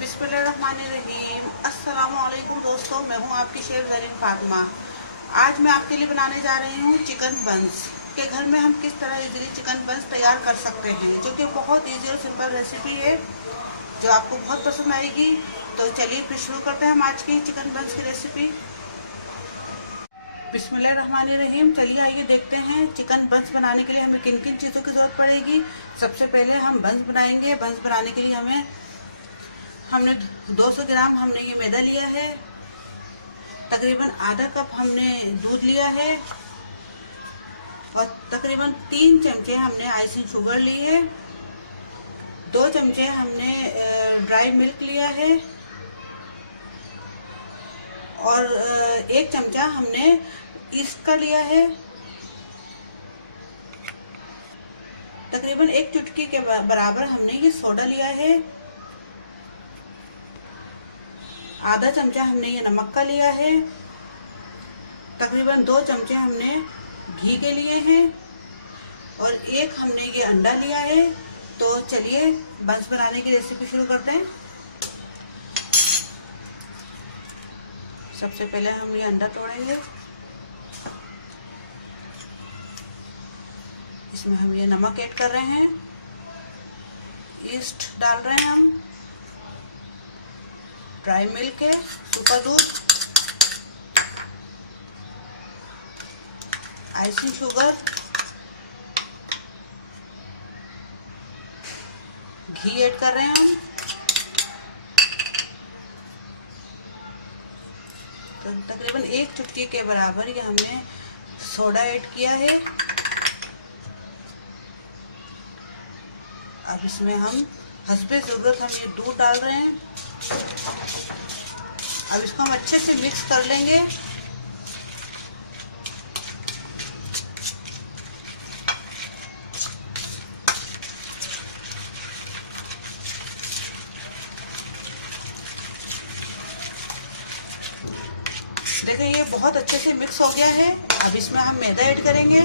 बिस्मिल्लाहिर्रहमानिर्रहीम। अस्सलामुअलैकुम दोस्तों, मैं हूं आपकी शेफ ज़रीन फातिमा। आज मैं आपके लिए बनाने जा रही हूं चिकन बंस के घर में हम किस तरह इजीली चिकन बंस तैयार कर सकते हैं, जो कि बहुत इजी और सिंपल रेसिपी है जो आपको बहुत पसंद आएगी। तो चलिए फिर शुरू करते हैं हम आज की चिकन बंस की रेसिपी। बिस्मिल्लाहिर्रहमानिर्रहीम। चलिए आइए देखते हैं चिकन बंस बनाने के लिए हमें किन किन चीज़ों की ज़रूरत पड़ेगी। सबसे पहले हम बंस बनाएंगे। बंस बनाने के लिए हमने 200 ग्राम हमने ये मैदा लिया है। तकरीबन आधा कप हमने दूध लिया है और तकरीबन 3 चमचे हमने आइसिंग शुगर ली है। 2 चमचे हमने ड्राई मिल्क लिया है और 1 चमचा हमने ईस्ट का लिया है। तकरीबन 1 चुटकी के बराबर हमने ये सोडा लिया है। आधा चमचा हमने ये नमक का लिया है। तकरीबन 2 चमचे हमने घी के लिए हैं और 1 हमने ये अंडा लिया है। तो चलिए बंस बनाने की रेसिपी शुरू करते हैं। सबसे पहले हम ये अंडा तोड़ेंगे। इसमें हम ये नमक ऐड कर रहे हैं, ईस्ट डाल रहे हैं, हम ड्राई मिल्क है, सूखा दूध, आइसिंग शुगर, घी ऐड कर रहे हैं हम। तो तकरीबन 1 चुटकी के बराबर ये हमने सोडा ऐड किया है। अब इसमें हम हस्बे ज़रूरत हम ये दूध डाल रहे हैं। अब इसको हम अच्छे से मिक्स कर लेंगे। देखें ये बहुत अच्छे से मिक्स हो गया है। अब इसमें हम मैदा ऐड करेंगे।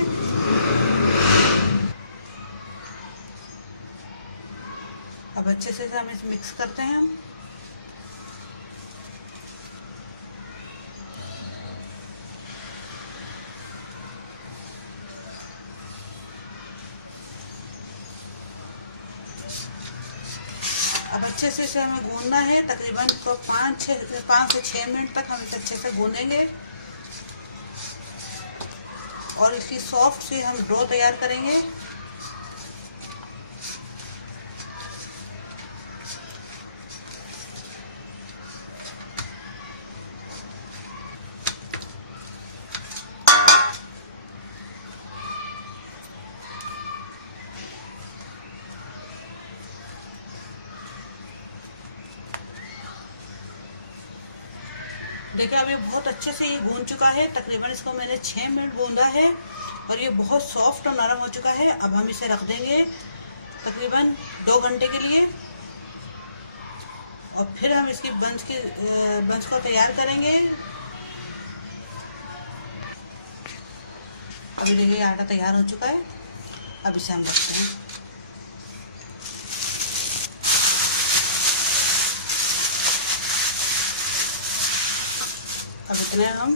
अब अच्छे से हम इसे मिक्स करते हैं हम। अब अच्छे से इसे हमें गूंदना है। तकरीबन 5 से 6 मिनट तक हम इसे अच्छे से गूंदेंगे और इसकी सॉफ्ट से हम डो तैयार करेंगे। देखिए अब ये बहुत अच्छे से ये गूंद चुका है। तकरीबन इसको मैंने 6 मिनट गूंदा है और ये बहुत सॉफ्ट और नरम हो चुका है। अब हम इसे रख देंगे तकरीबन 2 घंटे के लिए और फिर हम इसकी बंस को तैयार करेंगे। अभी देखिए आटा तैयार हो चुका है। अब इसे हम रखते हैं। अब इतने हम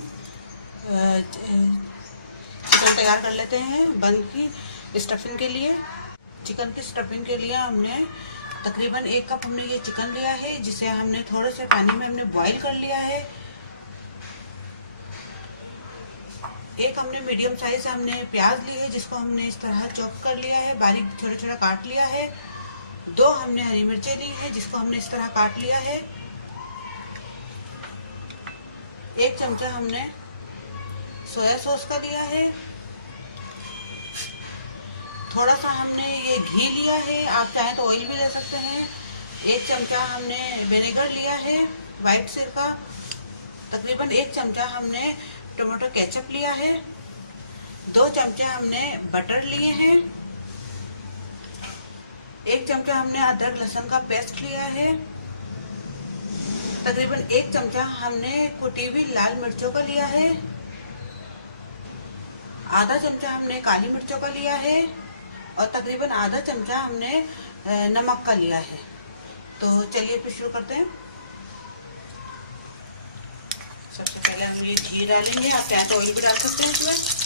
चिकन तैयार कर लेते हैं बन की स्टफिंग के लिए। चिकन की स्टफिंग के लिए हमने तकरीबन 1 कप हमने ये चिकन लिया है, जिसे हमने थोड़े से पानी में हमने बॉईल कर लिया है। 1 हमने मीडियम साइज हमने प्याज ली है, जिसको हमने इस तरह चॉप कर लिया है, बारीक छोटा छोटा काट लिया है। 2 हमने हरी मिर्चें ली है, जिसको हमने इस तरह काट लिया है। 1 चमचा हमने सोया सॉस का लिया है। थोड़ा सा हमने ये घी लिया है, आप चाहें तो ऑयल भी ले सकते हैं। 1 चमचा हमने विनेगर लिया है, वाइट सिरका। तकरीबन 1 चमचा हमने टोमेटो केचप लिया है। 2 चमचे हमने बटर लिए हैं। 1 चमचा हमने अदरक लहसुन का पेस्ट लिया है। तकरीबन 1 चमचा हमने कुटी हुई लाल मिर्चों का लिया है। आधा चमचा हमने काली मिर्चों का लिया है और तकरीबन आधा चमचा हमने नमक का लिया है। तो चलिए फिर शुरू करते हैं। सबसे पहले हम ये घी डालेंगे, आप चाहे तो ऑयल भी डाल सकते हैं इसमें।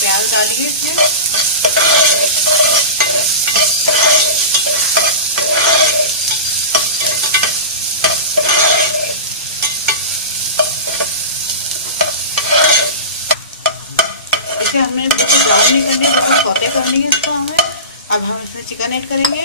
प्याज डालिए इसमें। इसे हमें बिल्कुल ब्राउन नहीं करनी, बिल्कुल सौते करनी है इसको हमें। अब हम इसमें चिकन ऐड करेंगे।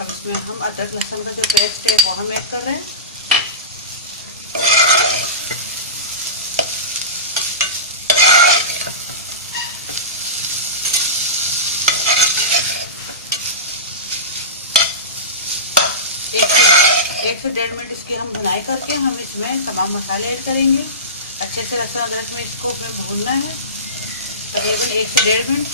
अब इसमें हम अदरक लहसुन का जो पेस्ट है वो हम ऐड कर रहे हैं। एक से 1.5 मिनट इसकी हम भुनाई करके हम इसमें तमाम मसाले ऐड करेंगे। अच्छे से लहसुन अदरक में इसको भूनना है तकरीबन 1 से 1.5 मिनट।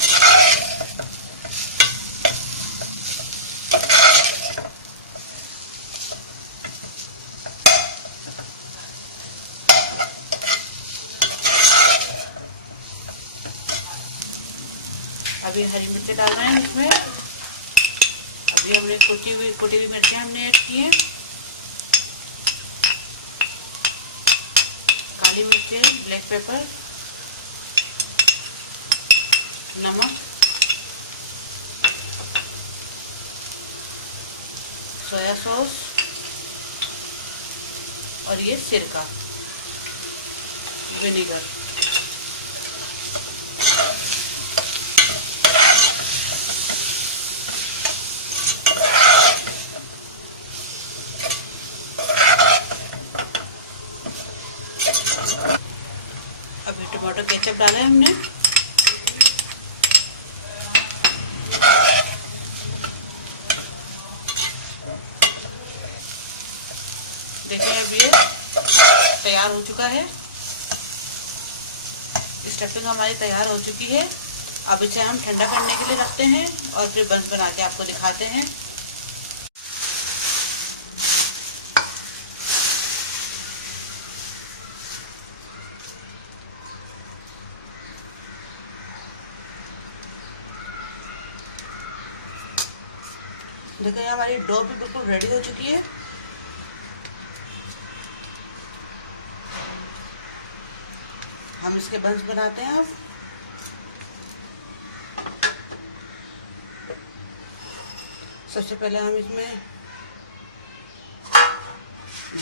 अभी हरी मिर्च डाल रहे हैं इसमें। अभी हमने कुटी हुई मिर्चें हमने ऐड की हैं। काली मिर्चें, ब्लैक पेपर, नमक, सोया सॉस और ये सिरका, विनेगर। अभी टमाटो केचप डाला है हमने। देखिए अब ये तैयार हो चुका है। स्टफिंग हमारी तैयार हो चुकी है। अब इसे हम ठंडा करने के लिए रखते हैं और फिर बंस बना के आपको दिखाते हैं। देखिए हमारी डो भी बिल्कुल रेडी हो चुकी है। हम इसके बंस बनाते हैं अब। सबसे पहले हम इसमें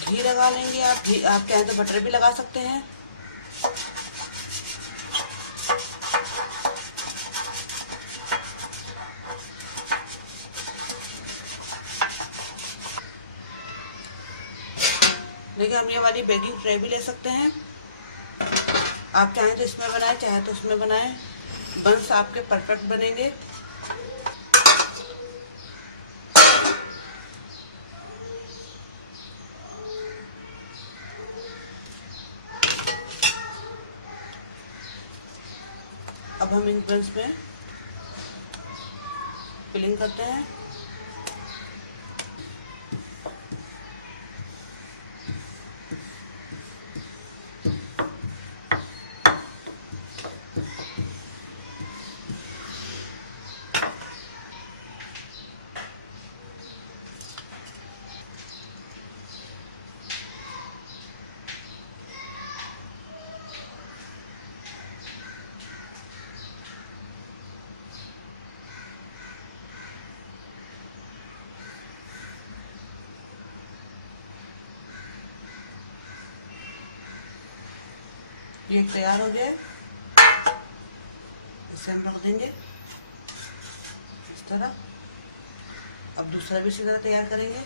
घी लगा लेंगे। आप चाहें तो बटर भी लगा सकते हैं। देखिए हम ये वाली बेकिंग ट्रे भी ले सकते हैं। आप चाहें तो इसमें बनाएं, चाहे तो उसमें बनाएं। बंस आपके परफेक्ट बनेंगे। अब हम इन बंस में फिलिंग करते हैं। ये तैयार हो गया है। इसे हम रख देंगे इस तरह। अब दूसरा भी इसी तरह तैयार करेंगे।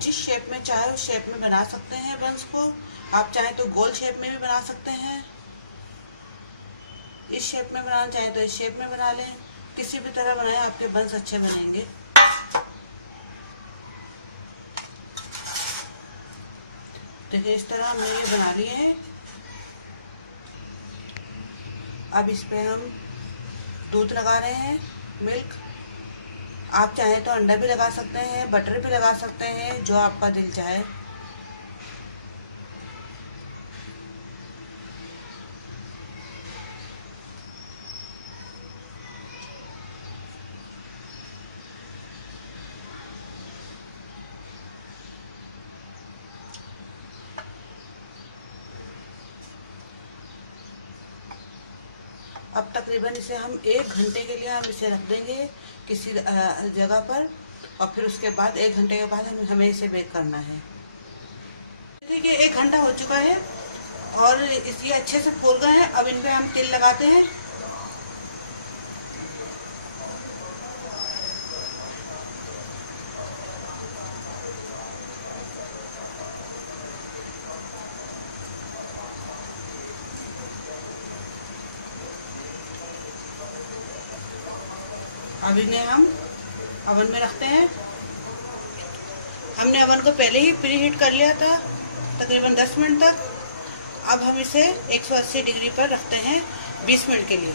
जिस शेप में चाहे उस शेप में बना सकते हैं बंस को। आप चाहें तो गोल शेप में भी बना सकते हैं, इस शेप में बनाना चाहें तो इस शेप में बना लें। किसी भी तरह बनाएं, आपके बंस अच्छे बनेंगे। देखिए इस तरह हमने ये बना लिए हैं। अब इस पे हम दूध लगा रहे हैं, मिल्क। आप चाहें तो अंडा भी लगा सकते हैं, बटर भी लगा सकते हैं, जो आपका दिल चाहे। अब तकरीबन इसे हम 1 घंटे के लिए हम इसे रख देंगे किसी जगह पर, और फिर उसके बाद 1 घंटे के बाद हमें इसे बेक करना है। देखिए 1 घंटा हो चुका है और इसलिए अच्छे से फूल गए हैं। अब इन पे हम तेल लगाते हैं। अब इन्हें हम अवन में रखते हैं। हमने अवन को पहले ही प्री हीट कर लिया था तकरीबन 10 मिनट तक। अब हम इसे 180 डिग्री पर रखते हैं 20 मिनट के लिए।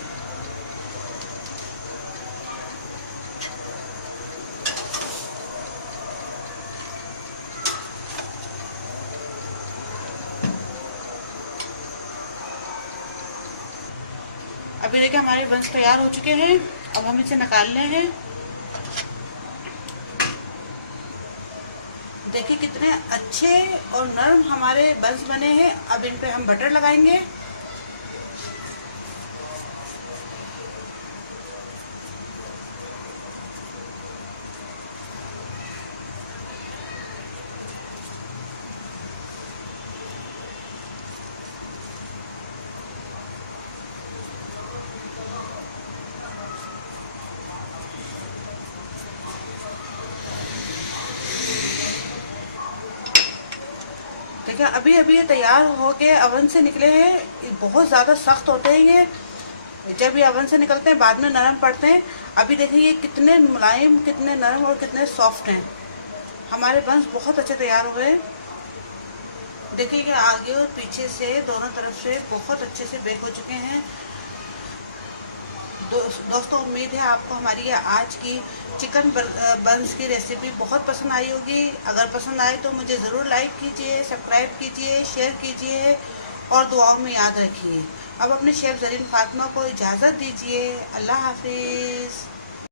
अभी देखिए हमारे बंस तैयार हो चुके हैं। अब हम इसे निकालने हैं। देखिए कितने अच्छे और नरम हमारे बंस बने हैं। अब इन पे हम बटर लगाएंगे। देखिए अभी अभी ये तैयार होके अवन से निकले हैं। बहुत ज़्यादा सख्त होते हैं ये, जब ये अवन से निकलते हैं बाद में नरम पड़ते हैं। अभी देखिए ये कितने मुलायम, कितने नरम और कितने सॉफ्ट हैं। हमारे बंस बहुत अच्छे तैयार हुए। देखिए कि आगे और पीछे से दोनों तरफ से बहुत अच्छे से बेक हो चुके हैं। दोस्तों उम्मीद है आपको हमारी ये आज की चिकन बंस की रेसिपी बहुत पसंद आई होगी। अगर पसंद आए तो मुझे ज़रूर लाइक कीजिए, सब्सक्राइब कीजिए, शेयर कीजिए और दुआओं में याद रखिए। अब अपने शेफ ज़रीन फातिमा को इजाज़त दीजिए। अल्लाह हाफिज़।